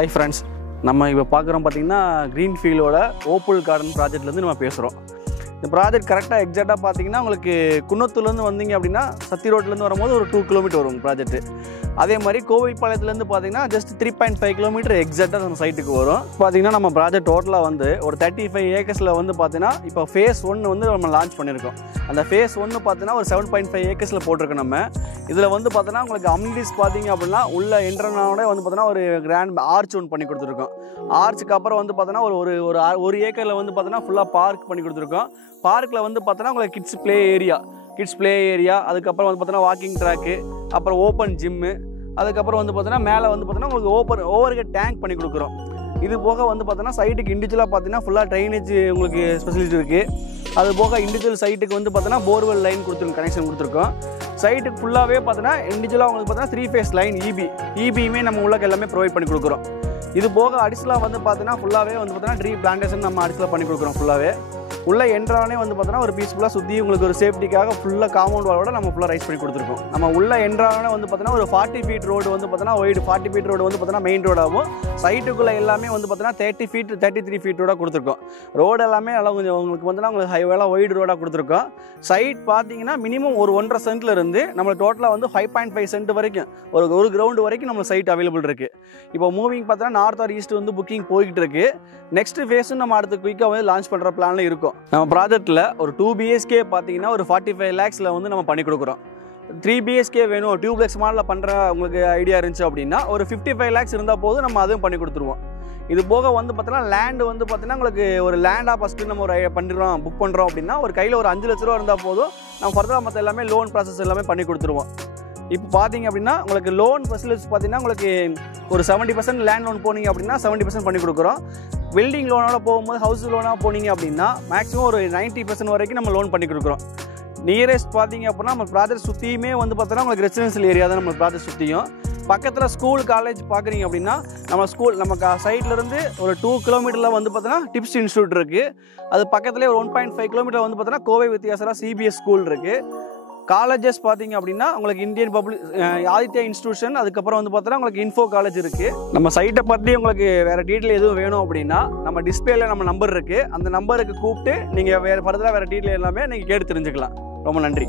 Hi friends, நம்ம இப்போ பார்க்குறோம் பார்த்தீங்கன்னா க்ரீன்ஃபீல்டோட ஓப்பல் கார்டன் ப்ராஜெக்ட்லேருந்து நம்ம பேசுகிறோம். இந்த ப்ராஜெக்ட் கரெக்டாக எக்ஸாக்டாக பார்த்தீங்கன்னா உங்களுக்கு குன்னத்தூர்லேருந்து வந்தீங்க அப்படின்னா சத்தி ரோட்லேருந்து வரும்போது ஒரு 2 கிலோமீட்டர் வரும் ப்ராஜெக்ட். அதே மாதிரி கோவில்பாளையத்துலேருந்து பார்த்தீங்கன்னா ஜஸ்ட் 3.5 கிலோமீட்டர் எக்ஸாக்டாக நம்ம சைட்டுக்கு வரும். பார்த்தீங்கன்னா நம்ம ப்ராஜெக்ட் டோட்டலாக வந்து ஒரு 35 ஏக்கர்ஸில் வந்து பார்த்தீங்கன்னா இப்போ ஃபேஸ் 1 வந்து நம்ம லான்ச் பண்ணியிருக்கோம். அந்த ஃபேஸ் 1 பார்த்தீங்கன்னா ஒரு 7.5 ஏக்கர்ஸில் போட்டிருக்கோம். நம்ம இதில் வந்து பார்த்தீங்கன்னா உங்களுக்கு அம்னிட்டிஸ் பார்த்தீங்க அப்படின்னா உள்ள என்ட்ரனோட வந்து பார்த்தீங்கன்னா ஒரு கிராண்ட் ஆர்ச் ஒன்று பண்ணி கொடுத்துருக்கோம். ஆர்ச்சுக்கு அப்புறம் வந்து பார்த்தீங்கன்னா ஒரு ஏக்கரில் வந்து பார்த்தீங்கன்னா ஃபுல்லாக பார்க் பண்ணி கொடுத்துருக்கோம். பார்க்கில் வந்து பார்த்தோன்னா உங்களுக்கு கிட்ஸ் ப்ளே ஏரியா அதுக்கப்புறம் வந்து பார்த்தோன்னா வாக்கிங் ட்ராக்கு, அப்புறம் ஓப்பன் ஜிம்மு, அதுக்கப்புறம் வந்து பார்த்தோன்னா மேலே வந்து பார்த்தோன்னா உங்களுக்கு ஓவர் டேங்க் பண்ணி கொடுக்குறோம். இது போக வந்து பார்த்தோன்னா சைட்டுக்கு இண்டிவிஜுவலாக பார்த்தீங்கன்னா ஃபுல்லாக ட்ரைனேஜ் உங்களுக்கு ஸ்பெசிலிட்டி இருக்குது. அது போக இண்டிவிஜுவல் சைட்டுக்கு வந்து பார்த்தோன்னா போர்வெல் லைன் கனெக்ஷன் கொடுத்துருக்கோம். சைட்டுக்கு ஃபுல்லாகவே பார்த்தோன்னா இண்டிவிஜுவலாக உங்களுக்கு பார்த்தோன்னா 3 ஃபேஸ் லைன் இபியுமே நம்ம உள்ளக்கு எல்லாமே ப்ரொவைட் பண்ணி கொடுக்குறோம். இது போக அடிஷனலாக வந்து பார்த்தீங்கன்னா ஃபுல்லாகவே வந்து பார்த்தீங்கன்னா ட்ரீ பிளான்டேஷன் நம்ம அடிஷனலாக பண்ணி கொடுக்குறோம். ஃபுல்லாகவே உள்ள என்ட்ரானே வந்து பார்த்தோன்னா ஒரு பீஸ்ஃபுல்லாக சுற்றி உங்களுக்கு ஒரு சேஃப்டிக்காக ஃபுல்லாக காம்பவுண்ட் வாலோட நம்ம ஃபுல்லாக ரைஸ் பண்ணி கொடுத்துருக்கோம். நம்ம உள்ள என்ட்ரானே வந்து பார்த்தோன்னா ஒரு 40 ஃபீட் ரோடு வந்து பார்த்தோன்னா ஒய்டு 40 ஃபீட் ரோடு வந்து பார்த்தோன்னா மெயின் ரோடாகவும் சைட்டுக்குள்ளே எல்லாமே வந்து பார்த்தோன்னா 30 ஃபீட் 33 ஃபீட் ரோடாக கொடுத்துருக்கோம். ரோடு எல்லாமே நல்லா கொஞ்சம் உங்களுக்கு வந்து உங்களுக்கு ஹைவேலாம் ஒய்டு ரோடாக கொடுத்துருக்கோம். சைட் பார்த்தீங்கன்னா மினிமம் ஒரு 1.5 சென்ட்ல இருந்து நம்ம டோட்டலாக வந்து 5.5 சென்ட் வரைக்கும் ஒரு கிரவுண்டு வரைக்கும் நம்ம சைட் அவைலபிள் இருக்குது. இப்போ மூவிங் பார்த்தோன்னா நார்த் ஆர் ஈஸ்ட் வந்து புக்கிங் போய்கிட்டு இருக்கு. நெக்ஸ்ட் ஃபேஸும் நம்ம அடுத்து குயிக்காக வந்து லான்ச் பண்ணுற பிளானில் இருக்கும். நம்ம ப்ராஜெக்ட்டில் ஒரு 2 BHK பார்த்தீங்கன்னா ஒரு 45 lakhsல வந்து நம்ம பண்ணி கொடுக்குறோம். 3 BHK வேணும் டியூப்ளெக்ஸ் மாடலில் பண்ணுற உங்களுக்கு ஐடியா இருந்துச்சு அப்படின்னா ஒரு 55 lakhs இருந்தால் போதும் நம்ம அதுவும் பண்ணி கொடுத்துருவோம். இது போக வந்து பார்த்தோன்னா லேண்டு வந்து பார்த்தீங்கன்னா உங்களுக்கு ஒரு லேண்டாக ஃபஸ்ட்டு நம்ம ஒரு புக் பண்ணுறோம் அப்படின்னா ஒரு கையில் ஒரு 5 லட்ச ரூபா இருந்தால் போதும் நம்ம ஃபர்தராக மற்ற எல்லாமே லோன் ப்ராசஸ் எல்லாமே பண்ணி கொடுத்துருவோம். இப்போ பார்த்தீங்க அப்படின்னா உங்களுக்கு லோன் ஃபெசிலிட்டிஸ் பார்த்தீங்கன்னா உங்களுக்கு ஒரு 70% லேண்ட் லோன் போனீங்க அப்படின்னா 70% பண்ணி கொடுக்குறோம். பில்டிங் லோனோட போகும்போது ஹவுஸ் லோனாக போனீங்க அப்படின்னா மேக்ஸிமம் ஒரு 90% வரைக்கும் நம்ம லோன் பண்ணி கொடுக்குறோம். நியரஸ்ட் பார்த்தீங்க அப்படின்னா நம்ம ப்ராஜெக்ட் சுற்றியுமே வந்து பார்த்தோன்னா உங்களுக்கு ரெசிடென்ஷியல் ஏரியா தான் நம்ம ப்ராஜெக்ட் சுற்றியும். பக்கத்தில் ஸ்கூல் காலேஜ் பார்க்குறீங்க அப்படின்னா நம்ம சைட்லேருந்து ஒரு 2 கிலோமீட்டரில் வந்து பார்த்தோன்னா டிப்ஸ் இன்ஸ்டியூட் இருக்குது. அது பக்கத்துலேயே ஒரு 1.5 கிலோமீட்டர் வந்து பார்த்தோன்னா கோவை வித்யாசரா CBS ஸ்கூல் இருக்குது. காலேஜஸ் பார்த்தீங்க அப்படின்னா உங்களுக்கு இந்தியன் ஆதித்யா இன்ஸ்டியூஷன், அதுக்கப்புறம் வந்து பார்த்தோன்னா உங்களுக்கு இன்ஃபோ காலேஜ் இருக்குது. நம்ம சைட்டை பற்றி உங்களுக்கு வேறு டீட்டெயில் எதுவும் வேணும் அப்படின்னா நம்ம டிஸ்பிளேல நம்ம நம்பர் இருக்குது. அந்த நம்பருக்கு கூப்பிட்டு நீங்கள் ஃபர்தராக வேறு டீட்டெயில் எல்லாமே நீங்கள் கேட்டு தெரிஞ்சுக்கலாம். ரொம்ப நன்றி.